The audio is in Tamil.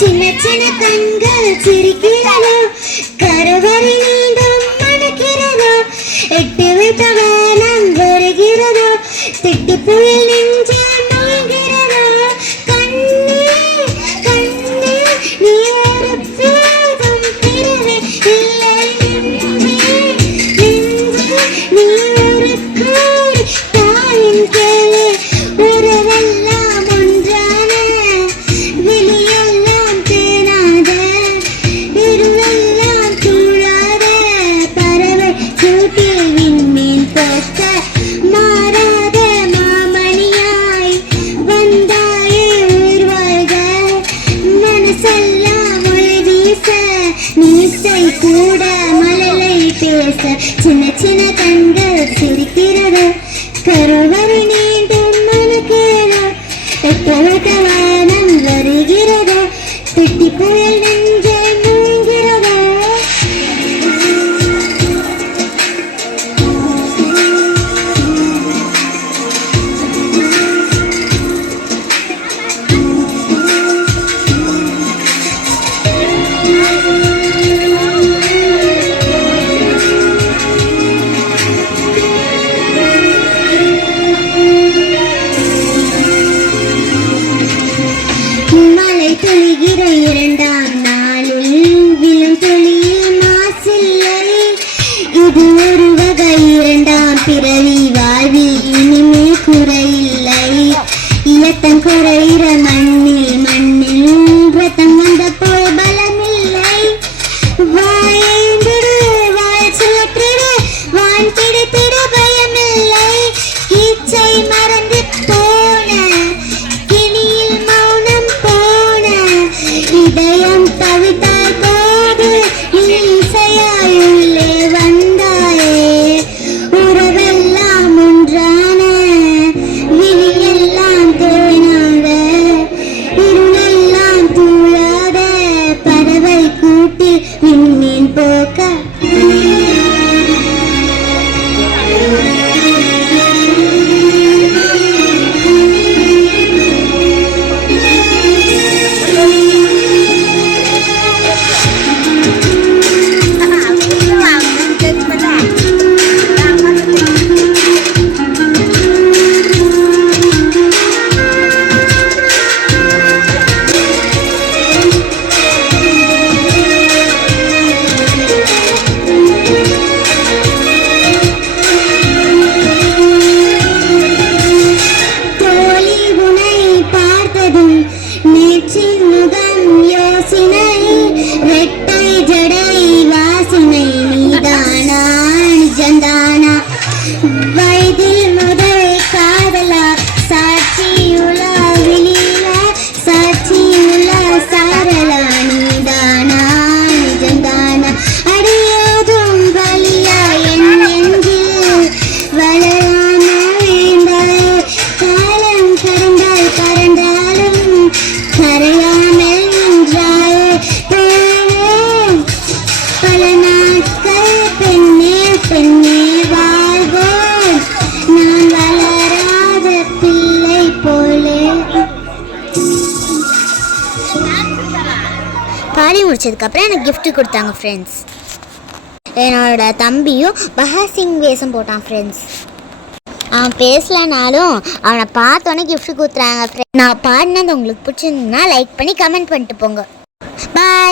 சின்ன சின்ன கண்கள் சிரிக்கிறதோ, கருவறை நீண்டும் மணக்கிறதோ, எட்டு வைத்த வானம் வருகிறதோ, திட்டி புயல் நெஞ்சில் நுழைகிறதோ. கண்ணே கண்ணே நீ ஒரு பேதம் பிறவே இல்லை, நெஞ்சே நெஞ்சே நீ ஒரு கோடி தாயின் கேளு. உறவெல்லாம் ஒன்றான விழியெல்லாம் தேனாத, இருளெல்லாம் தூளாத, பறவை கூட்டில் விண்மீன் போக்க மாறாத மாமணியாய் வந்தாயே உயிர் வாழ்க. மனசெல்லாம் ஒளி வீச நீசை கூட மழலை பேச, சின்ன சின்ன கண்கள் சிரிக்கிறதோ, கருவறை நீண்டும் மணக்கிறதோ, எப்பொழுது வானம் வருகிறதோ, திட்டி புயல் நெஞ்சை மூழ்கிறதோ. மழை பொழிகிற இரண்டாம் நாளில் விழும் துளியில் மாசில்லை. இது ஒரு வகை இரண்டாம் பிறவி, வாழ்வில் இனிமே குறையில்லை. இயத்தம் குறைகிற மண்ணில் மண்ணில் ரத்தம் வந்த போல் பலமில்லை. வாயேந்திடு வாய் சுழற்றிடு வான் பிடித்திட பயமில்லை. கீச்சை மறந்து போன கிளியில் மௌனம் போன, இதயம் தவித்தால் போது இசையாய் உள்ளே வந்தாயே. உறவெல்லாம் ஒன்றான விழியெல்லாம் தேனாக, இருளெல்லாம் தூளாத, பறவை கூட்டி விண்மீன் போக்க. தோழி உனை பார்த்ததும் நேற்றின் முகம் யோசனை, ரெட்டை ஜடை வாசனை நீதானா நிஜந்தானா. வயதில் முதல் காதலா, சாட்சியுள்ள விழியில சாட்சியுள்ள சாரலா, நீதானா நிஜந்தானா. அடியோதும் வலியா என் நெஞ்சில் வளராம வீழ்ந்தாயே. காலம் கடந்தால் பறந்தாலும் கரையாமல் நின்றாயே. போவோம் பல நாட்கள் பெண்ணே பெண்ணே வாழ்வோம், நான் வளராத பிள்ளை போலே. பாடி முடிச்சதுக்கப்புறம் எனக்கு gift கொடுத்தாங்க ஃப்ரெண்ட்ஸ். என்னோட தம்பியும் பஹாசிங் வேஷம் போட்டான் ஃப்ரெண்ட்ஸ். அவன் பேசலனாலும் அவனை பார்த்தோன்னே gift கொடுத்துறாங்க ஃப்ரெண்ட்ஸ். நான் பாடினது உங்களுக்கு பிடிச்சிருந்தா லைக் பண்ணி கமெண்ட் பண்ணிட்டு போங்க. பாய்.